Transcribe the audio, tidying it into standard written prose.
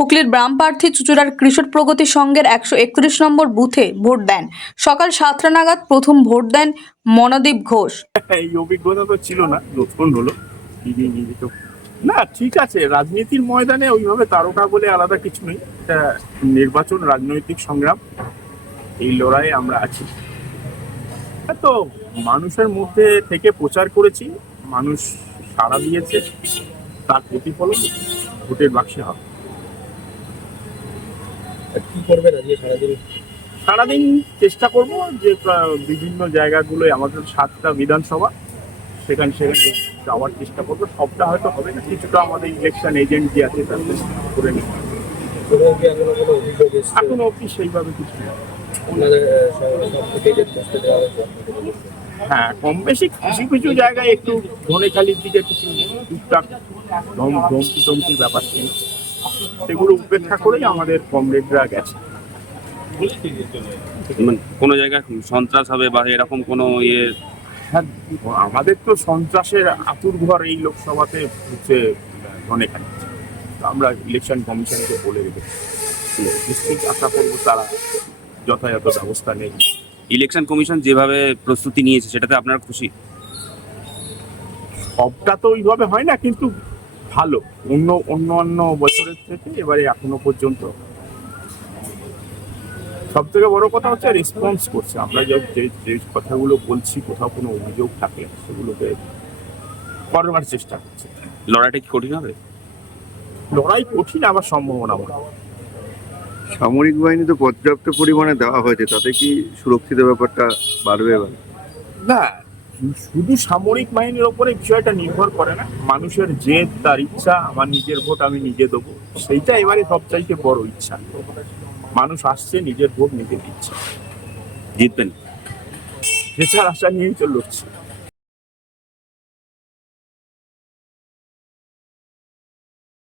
হুগলির বাম প্রার্থী চুঁচুড়ার কৃষক প্রগতি সংঘের 131 নম্বর বুথে ভোট দেন। সকাল 7টা নাগাদ প্রথম ভোট দেন মনোদীপ ঘোষ। এই অভিজ্ঞতা তো ছিল না, নতুন হলো। তো না, ঠিক আছে, রাজনীতির ময়দানে ওইভাবে তারকা বলে আলাদা কিছু নেই। এটা নির্বাচন, রাজনৈতিক সংগ্রাম, এই লড়াইয়ে আমরা আছি। তো মানুষের মধ্যে থেকে প্রচার করেছি, মানুষ সাড়া দিয়েছে, তার প্রতিফলন ভোটের বাক্সে হবে। কি করবেন আজকে সারাদিন? সারাদিন চেষ্টা করব যে বিভিন্ন জায়গাগুলোয় আমাদের 7টা বিধানসভা, সেখানে যাওয়ার চেষ্টা করবো। সবটা হয়তো হবে না, কিছুটা আমাদের ইলেকশন এজেন্ট যে আছে তাদের করে নিতে হবে। কোথাও কি এখনো কোনো অভিযোগ এসছে? এখনো অব্দি সেইভাবে কিছু নেই। আপনাদের সব থেকে যে বসতে দেওয়া হয়েছে? হ্যাঁ, কম বেশি কিছু কিছু জায়গায় একটু ধনেখালির দিকে কিছু টুকটাক ধমকি টমকির ব্যাপার ছিল, সেগুলো উপেক্ষা করেই আমাদের কমরেডরা গেছে। কোনো জায়গায় সন্ত্রাস হবে বা এরকম কোনো ইয়ে? হ্যাঁ, আমাদের তো সন্ত্রাসের আতুর ঘর এই লোকসভাতে হচ্ছে ধনেখালি। আমরা ইলেকশন কমিশনকে বলে রেখেছি, নিশ্চিত আশা করবো তারা যথাযথ ব্যবস্থা নেই। ইলেকশন কমিশন যেভাবে প্রস্তুতি নিয়েছে সেটাতে আপনারা খুশি? সবটা তো ওইভাবে হয় না, কিন্তু ভালো, অন্য বছরের থেকে এবারে এখনো পর্যন্ত সব থেকে বড় কথা হচ্ছে রেসপন্স করছে। আমরা যে কথাগুলো বলছি, কোথাও কোনো অভিযোগ থাকে সেগুলোকে করবার চেষ্টা করছে। লড়াইটা কি কঠিন হবে? লড়াই কঠিন, আবার সম্ভাবনা। সামরিক বাহিনী তো পর্যাপ্ত পরিমাণে দেওয়া হয়েছে, তাতে কি সুরক্ষিত ব্যাপারটা বাড়বে এবার? না, শুধু সামরিক বাহিনীর ওপরে বিষয়টা নির্ভর করে না, মানুষের জেদ, তার ইচ্ছা, আমার নিজের ভোট আমি নিজে দেবো, সেইটা এবারে সবচাইতে বড় ইচ্ছা। মানুষ আসছে, নিজের ভোট নিজে দিচ্ছে, জিতবেন? জেতার আশা নিয়েই তো লড়ছে।